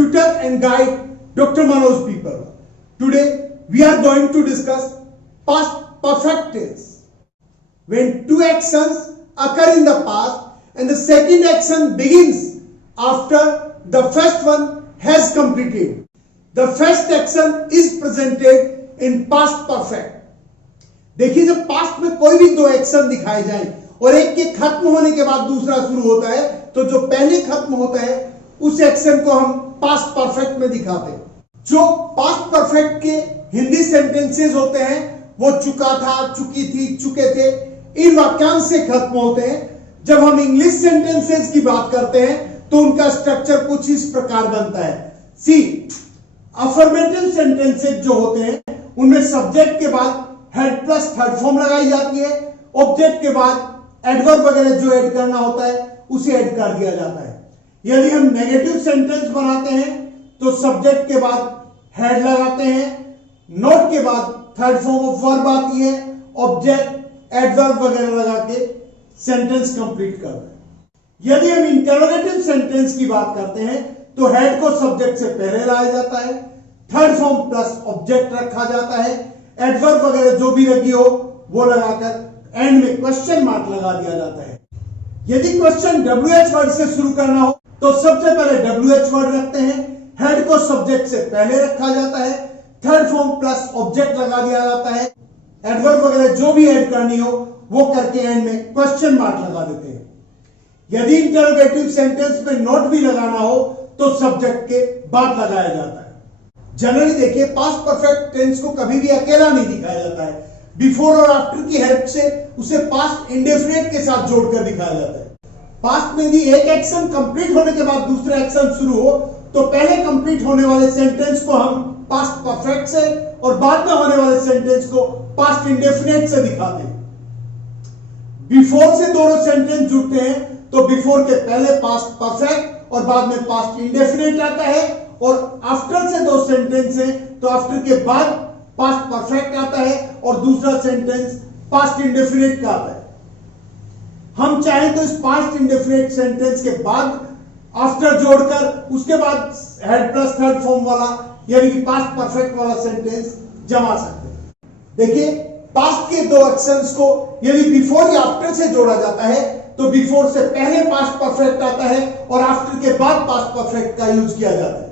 tutor and guide Dr. Manoj People. Today we are going to discuss past perfect tense. When two actions occur in the past and the second action begins after the first one has completed, the first action is presented in past perfect. देखिए, जब past में कोई भी दो action दिखाए जाएं और एक के खत्म होने के बाद दूसरा शुरू होता है, तो जो पहले खत्म होता है उस एक्शन को हम पास्ट परफेक्ट में दिखाते हैं। जो पास्ट परफेक्ट के हिंदी सेंटेंसेस होते हैं वो चुका था, चुकी थी, चुके थे, इन वाक्यांश से खत्म होते हैं। जब हम इंग्लिश सेंटेंसेस की बात करते हैं तो उनका स्ट्रक्चर कुछ इस प्रकार बनता है। सी, अफर्मेटिव सेंटेंसेस जो होते हैं उनमें सब्जेक्ट के बाद हेड प्लस थर्ड फॉर्म लगाई जाती है, ऑब्जेक्ट के बाद एडवर्ब वगैरह जो ऐड करना होता है उसे ऐड कर दिया जाता है। यदि हम नेगेटिव सेंटेंस बनाते हैं तो सब्जेक्ट के बाद हेड लगाते हैं, नोट के बाद थर्ड फॉर्म ऑफ वर्ब आती है, ऑब्जेक्ट एडवर्ब वगैरह लगा के सेंटेंस कंप्लीट करते हैं। यदि हम इंटरोगेटिव सेंटेंस की बात करते हैं तो हेड को सब्जेक्ट से पहले लाया जाता है, थर्ड फॉर्म प्लस ऑब्जेक्ट रखा जाता है, एडवर्ब वगैरह जो भी लगी हो वो लगाकर एंड में क्वेश्चन मार्क लगा दिया जाता है। यदि क्वेश्चन WH वर्ड से शुरू करना हो तो सबसे पहले WH वर्ड रखते हैं, हेड को सब्जेक्ट से पहले रखा जाता है, थर्ड फॉर्म प्लस ऑब्जेक्ट लगा दिया जाता है, एडवर्ब वगैरह जो भी ऐड करनी हो वो करके एंड में क्वेश्चन मार्क लगा देते हैं। यदि इंटरोगेटिव सेंटेंस में नोट भी लगाना हो तो सब्जेक्ट के बाद लगाया जाता है। जनरली देखिए, पास्ट परफेक्ट टेंस को कभी भी अकेला नहीं दिखाया जाता है। बिफोर और आफ्टर की हेल्प से उसे पास्ट इंडेफिनिट के साथ जोड़कर दिखाया जाता है। पास्ट में भी एक एक्शन कंप्लीट होने के बाद दूसरा एक्शन शुरू हो तो पहले कंप्लीट होने वाले सेंटेंस को हम पास्ट परफेक्ट से और बाद में होने वाले सेंटेंस को पास्ट इंडेफिनिट से दिखाते हैं। बिफोर से दोनों सेंटेंस जुड़ते हैं तो बिफोर के पहले पास्ट परफेक्ट और बाद में पास्ट इंडेफिनिट आता है, और आफ्टर से दो सेंटेंस है तो आफ्टर के बाद पास्ट परफेक्ट आता है और दूसरा सेंटेंस पास्ट इंडेफिनिट का आता है। हम चाहें तो इस पास्ट इंडेफिनिट सेंटेंस के बाद आफ्टर जोड़कर उसके बाद हेड प्लस थर्ड फॉर्म वाला यानी कि पास्ट परफेक्ट वाला सेंटेंस जमा सकते हैं। देखिए, पास्ट के दो एक्शंस को यदि बिफोर या आफ्टर से जोड़ा जाता है तो बिफोर से पहले पास्ट परफेक्ट आता है और आफ्टर के बाद पास्ट परफेक्ट का यूज किया जाता है।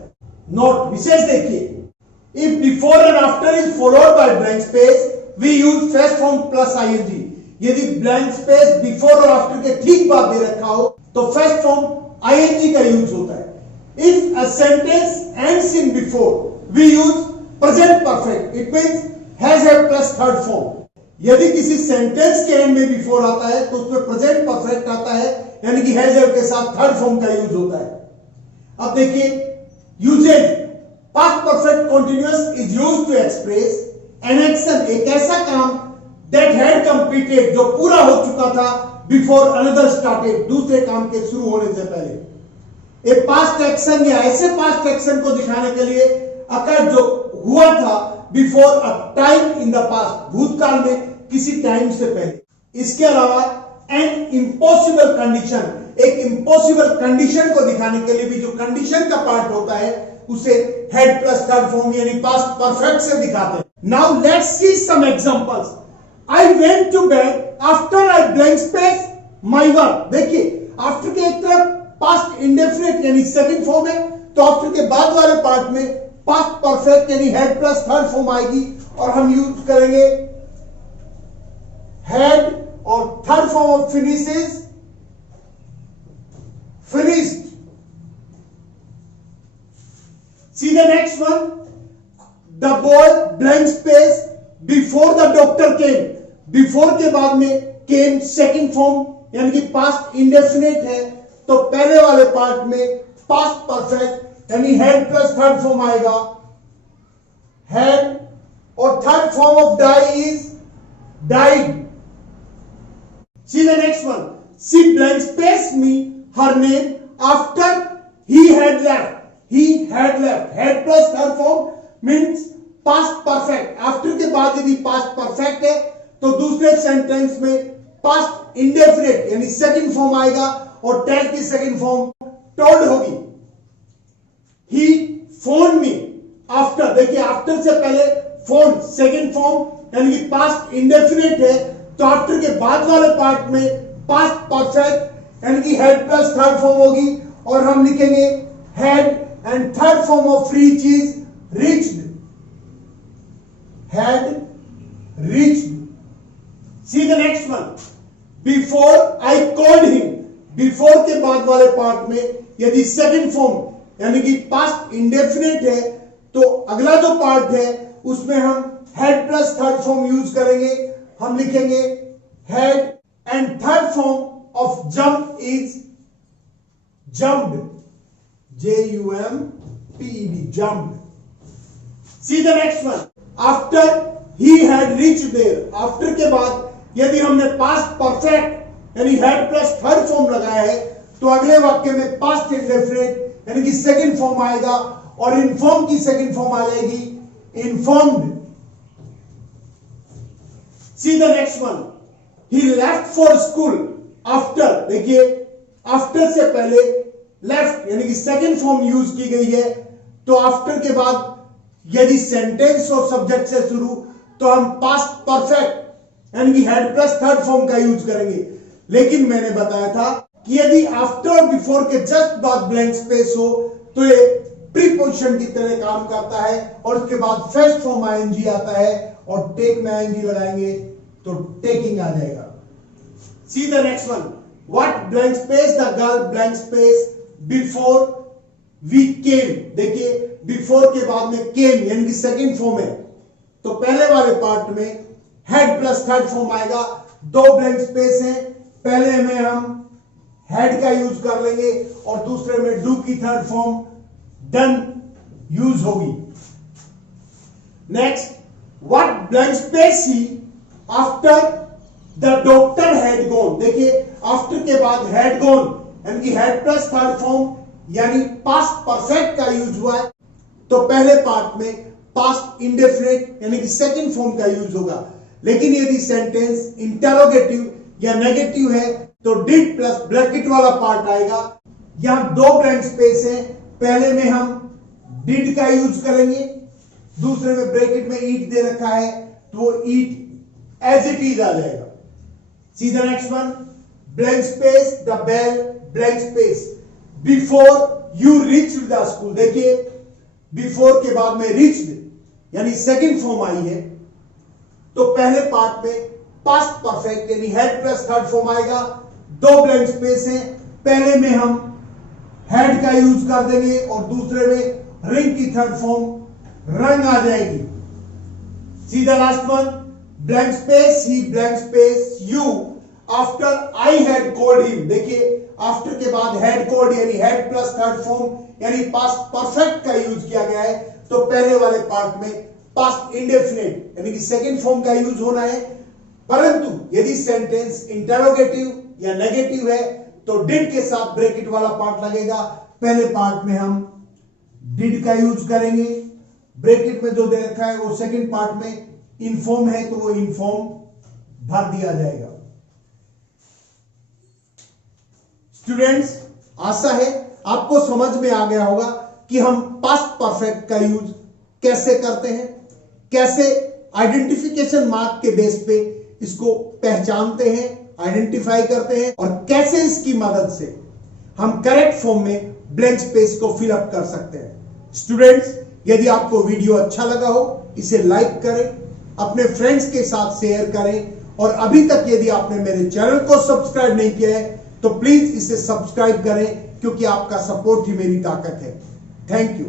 नोट विशेष देखिए, if before and after is followed by blank space we use first form plus ING. यदि ब्लैंक स्पेस बिफोर और आफ्टर के ठीक बाद दे रखा हो तो फर्स्ट फॉर्म आईएनजी का यूज होता है। If a sentence ends in before we use present perfect, it means has have plus third form. यदि किसी सेंटेंस के एंड में बिफोर आता है तो उसमें प्रेजेंट परफेक्ट आता है यानी कि हैज हैव के साथ थर्ड फॉर्म का यूज होता है। अब देखिए, uses past perfect continuous is used to express an action, एक ऐसा काम दैट हैड कंप्लीटेड, जो पूरा हो चुका था, बिफोर अनदर स्टार्टेड, दूसरे काम के शुरू होने से पहले। एक पास्ट एक्शन या ऐसे पास्ट एक्शन को दिखाने के लिए अकर जो हुआ था before a time in the past, भूतकाल में किसी टाइम से पहले। इसके अलावा एन इम्पॉसिबल कंडीशन, एक इम्पॉसिबल कंडीशन को दिखाने के लिए भी जो कंडीशन का पार्ट होता है उसे हेड प्लस थर्ड फॉर्म यानी पास्ट परफेक्ट से दिखाते हैं। Now let's see some examples. I went to bed after I blank space my work. देखिए, आफ्टर के एक तरफ पास्ट इंडेफिनिट यानी सेकंड फॉर्म है तो आफ्टर के बाद वाले पार्ट में पास्ट परफेक्ट यानी हेड प्लस थर्ड फॉर्म आएगी और हम यूज करेंगे हेड और third form of finishes finished. See the next one. The boy blank space before the doctor came. Before के बाद में came second form यानी कि past indefinite है तो पहले वाले पार्ट में past perfect यानी head plus third form आएगा, head, और third form of die is died. See the next one. She blank space me her name after he had left. He had left. Had plus third form means past perfect. After के बाद यदि past perfect है तो दूसरे sentence में past indefinite यानी second form आएगा और टेल की सेकंड फॉर्म टोल्ड होगी। ही फोन मी आफ्टर, देखिए आफ्टर से पहले फोन सेकेंड फॉर्म यानी कि पास्ट इंडेफिनिट है, तो आफ्टर के बाद वाले पार्ट में पास्ट परफेक्ट यानी कि हैड प्लस थर्ड फॉर्म होगी और हम लिखेंगे had and third form of reach is reached, had reached. See the next one, before I called him. Before के बाद वाले पार्ट में यदि सेकंड फॉर्म यानी कि पास्ट इंडेफिनिट है तो अगला जो पार्ट है उसमें हम had plus third form use करेंगे. हम लिखेंगे had and third form of jump is jumped, J-U-M-P-E-D, jumped. See the next one. After he had reached there. After के बाद यदि हमने past perfect यानी had plus third form लगाया है तो अगले वाक्य में past indefinite यानी कि second form आएगा और inform की second form आ जाएगी informed. See the next one. He left for school after. देखिए आफ्टर से पहले लेफ्ट यानी कि सेकंड फॉर्म यूज की गई है, तो आफ्टर के बाद यदि सेंटेंस और सब्जेक्ट से शुरू तो हम पास्ट परफेक्ट यानी कि हैड प्लस थर्ड फॉर्म का यूज करेंगे. लेकिन मैंने बताया था कि यदि आफ्टर और बिफोर के जस्ट बाद ब्लैंक स्पेस हो तो ये प्रीपोजिशन की तरह काम करता है और उसके बाद फर्स्ट फॉर्म आईएनजी आता है और टेक में आईएनजी लगाएंगे तो टेकिंग आ जाएगा. See the next one. What blank space the girl blank space before we came. देखिए before के बाद में came यानी कि सेकंड फॉर्म है तो पहले वाले पार्ट में head प्लस थर्ड फॉर्म आएगा. दो ब्लैंक स्पेस हैं, पहले में हम head का यूज कर लेंगे और दूसरे में do की थर्ड फॉर्म done यूज होगी. Next, what blank space he after the doctor had gone. देखिए आफ्टर के बाद had gone यानी कि had प्लस थर्ड फॉर्म यानी पास्ट परफेक्ट का यूज हुआ है तो पहले पार्ट में पास्ट इंडेफिनिट यानी कि सेकंड फॉर्म का यूज होगा. लेकिन यदि सेंटेंस इंटरोगेटिव या नेगेटिव है तो डिड प्लस ब्रैकेट वाला पार्ट आएगा. यहां दो ब्लैंक स्पेस है, पहले में हम डिड का यूज करेंगे, दूसरे में ब्रैकेट में ईट दे रखा है तो वो ईट एज इट इज आ जाएगा. See the next one. Blank space, the bell, blank space. Before you reached the school. देखिए before के बाद में reached यानी सेकंड फॉर्म आई है तो पहले पार्ट में पास्ट परफेक्ट यानी हैड प्लस थर्ड फॉर्म आएगा. दो ब्लैंक स्पेस हैं, पहले में हम हैड का यूज कर देंगे और दूसरे में रिंग की थर्ड फॉर्म रंग आ जाएगी. See the last one. Blank space, he blank space, you after I had called him. देखिए आफ्टर के बाद had called यानी had प्लस थर्ड फॉर्म यानी पास्ट परफेक्ट का यूज किया गया है तो पहले वाले पार्ट में पास्ट इंडेफिनिट यानी कि सेकंड फॉर्म का यूज होना है. परंतु यदि सेंटेंस इंटरोगेटिव या नेगेटिव है तो डिड के साथ ब्रैकेट वाला पार्ट लगेगा. पहले पार्ट में हम डिड का यूज करेंगे, ब्रैकेट में जो दे रखा है वो सेकंड पार्ट में इनफॉर्म है तो वो इनफॉर्म भर दिया जाएगा. स्टूडेंट्स, आशा है आपको समझ में आ गया होगा कि हम पास्ट परफेक्ट का यूज कैसे करते हैं, कैसे आइडेंटिफिकेशन मार्क के बेस पे इसको पहचानते हैं, आइडेंटिफाई करते हैं और कैसे इसकी मदद से हम करेक्ट फॉर्म में ब्लैंक स्पेस को फिल अप कर सकते हैं. स्टूडेंट्स, यदि आपको वीडियो अच्छा लगा हो इसे लाइक करें, अपने फ्रेंड्स के साथ शेयर करें और अभी तक यदि आपने मेरे चैनल को सब्सक्राइब नहीं किया है तो प्लीज इसे सब्सक्राइब करें क्योंकि आपका सपोर्ट ही मेरी ताकत है. Thank you.